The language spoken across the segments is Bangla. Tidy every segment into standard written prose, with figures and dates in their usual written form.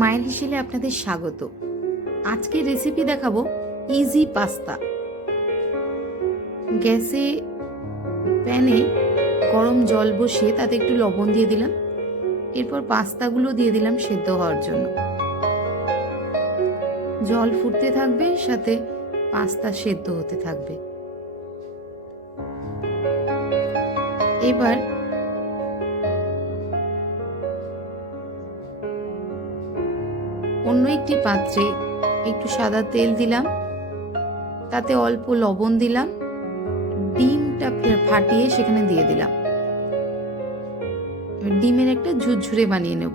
মায়ের হেসেলে আপনাদের স্বাগত। আজকে রেসিপি দেখাবো ইজি পাস্তা। গ্যাসে প্যানে গরম জল বসিয়ে তাতে একটু লবণ দিয়ে দিলাম, এরপর পাস্তাগুলো দিয়ে দিলাম সেদ্ধ হওয়ার জন্য। জল ফুটতে থাকবে, সাথে পাস্তা সেদ্ধ হতে থাকবে। এবার অন্য একটি পাত্রে একটু সাদা তেল দিলাম, তাতে অল্প লবণ দিলাম, ডিমটা ফাটিয়ে সেখানে দিয়ে দিলাম। ডিমের একটা ঝুরঝুরে বানিয়ে নেব।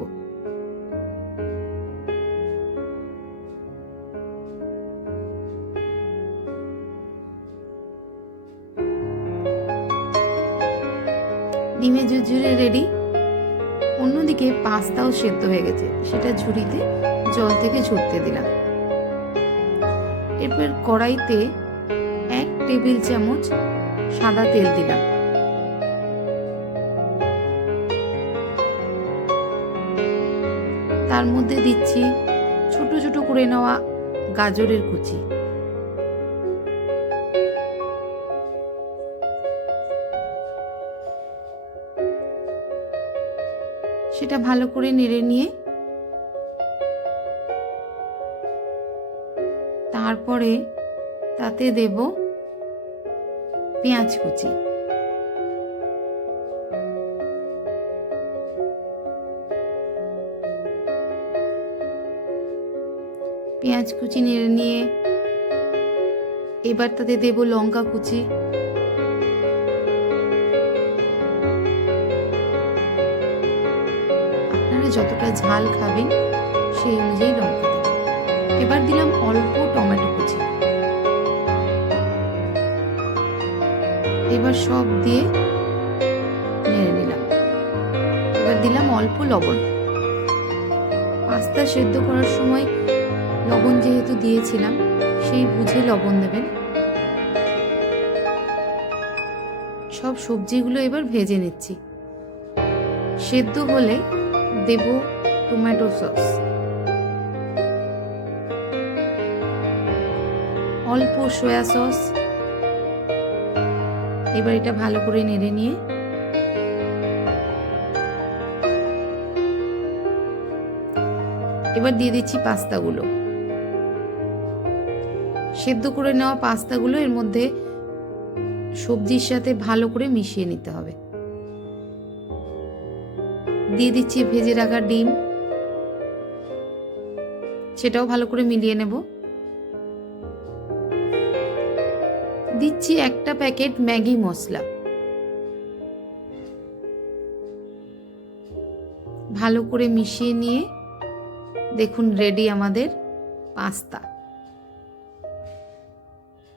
ডিমের ঝুরঝুরে রেডি। অন্যদিকে পাস্তাও সেদ্ধ হয়ে গেছে, সেটা ঝুড়িতে জল থেকে ঝরতে দিলাম। এরপর কড়াইতে 1 টেবিল চামচ সাদা তেল দিলাম। তার মধ্যে দিচ্ছি ছোট ছোট করে নেওয়া গাজরের কুচি। সেটা ভালো করে নেড়ে নিয়ে তারপরে তাতে দেব পেঁয়াজ কুচি। পেঁয়াজ কুচি নেড়ে নিয়ে এবার তাতে দেব লঙ্কা কুচি। আপনারা যতটা ঝাল খাবেন সেই অনুযায়ী লঙ্কা দেবেন। এবার দিলাম অল্প টমেটো কুচি। এবার সব দিয়ে নেড়ে নিলাম। এবার দিলাম অল্প লবণ। পাস্তা সেদ্ধ করার সময় লবণ যেহেতু দিয়েছিলাম, সেই বুঝে লবণ দেবেন। সব সবজিগুলো এবার ভেজে নিচ্ছি। সেদ্ধ হলে দেব টমেটো সস, অল্প সয়া সস। এবার এটা ভালো করে নেড়ে নিয়ে এবার দিয়ে দিচ্ছি পাস্তাগুলো। সেদ্ধ করে নেওয়া পাস্তাগুলো এর মধ্যে সবজির সাথে ভালো করে মিশিয়ে নিতে হবে। দিয়ে দিচ্ছি ভেজে রাখা ডিম, সেটাও ভালো করে মিলিয়ে নেব। দিচ্ছি 1 প্যাকেট ম্যাগি মশলা। ভালো করে মিশিয়ে নিয়ে দেখুন রেডি আমাদের পাস্তা।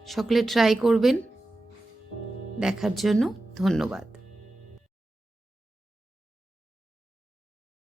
সকলে ট্রাই করবেন। দেখার জন্য ধন্যবাদ।